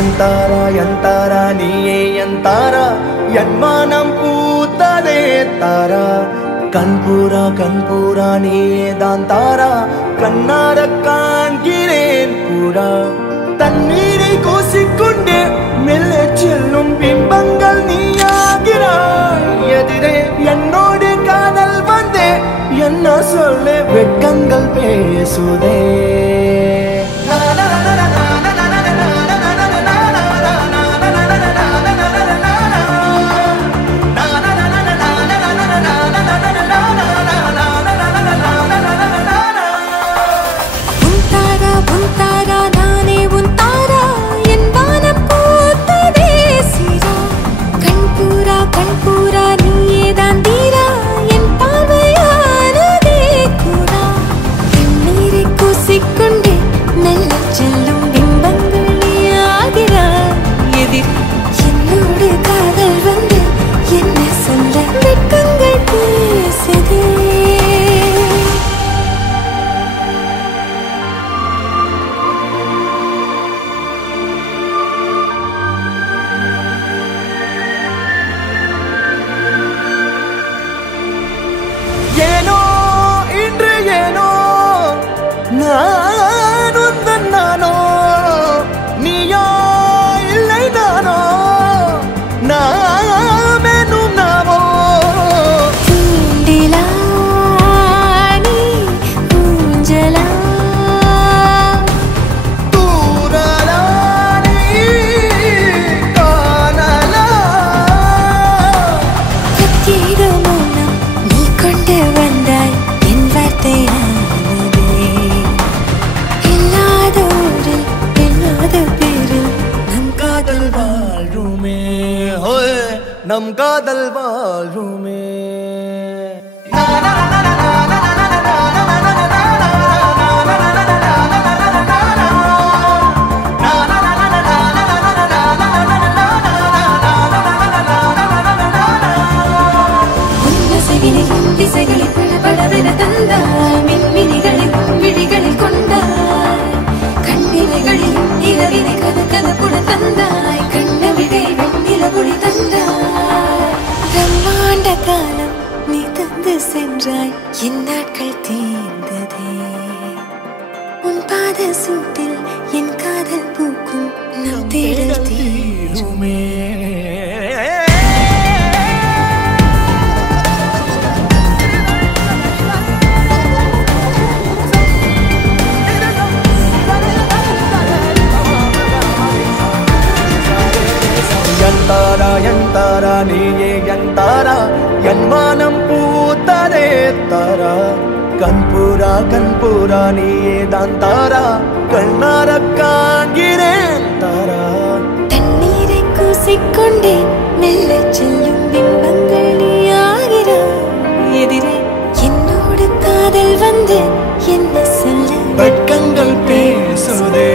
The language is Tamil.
எந்தாரா நீயே எந்தாரா என் மனம் பூத்ததே தாரா கண்பூரா நீயே தான் தாரா கண்ணார காண்கிறேன் பூரா தண்ணீரை கூசிக்கொண்டே மெல்ல செல்லும் பிம்பங்கள் நீயாகிறாய் எதிரே என்னோடு காதல் வந்தே என்ன சொல்ல வெட்கங்கள் பேசுதே நானோ நீயோ இல்லை நானோ நாமெனும் நாமோ தூண்டிலா நீ ஊஞ்சலா தூரலா நீ காணலா பிரத்யேக மௌனம் நீ கொண்டு வந்தாய் என் வார்த்தையா நம் காதல் வாழ்வுமே திசைகளில் படபடவென தந்தாய் மின்மினிகளில் விழிகளில் கொண்டாய் கண்ணிமைகளில் இரவினை கதப்புடன் தந்தாய் கண்ணவிழை வெண்ணிலவொளி தந்தாய் பிரம்மாண்ட காலம் நீ தந்து சென்றாய் என் நாட்கள் தீர்ந்ததே உன் பாத சூட்டில் என் காதல் பூக்கும் நம் தேடல் தீருமே எந்தாரா நீயே எந்தாரா என் மனம் பூத்ததே தாரா கண்பூரா நீயே தான் தாரா கண்ணார காண்கிறேன் தாரா தண்ணீரை கூசிக்கொண்டே மெல்ல செல்லும் பிம்பங்கள் நீயாகிறாய் எதிரே என்னோடு காதல் வந்து என்ன சொல்ல வெட்கங்கள் பேசுதே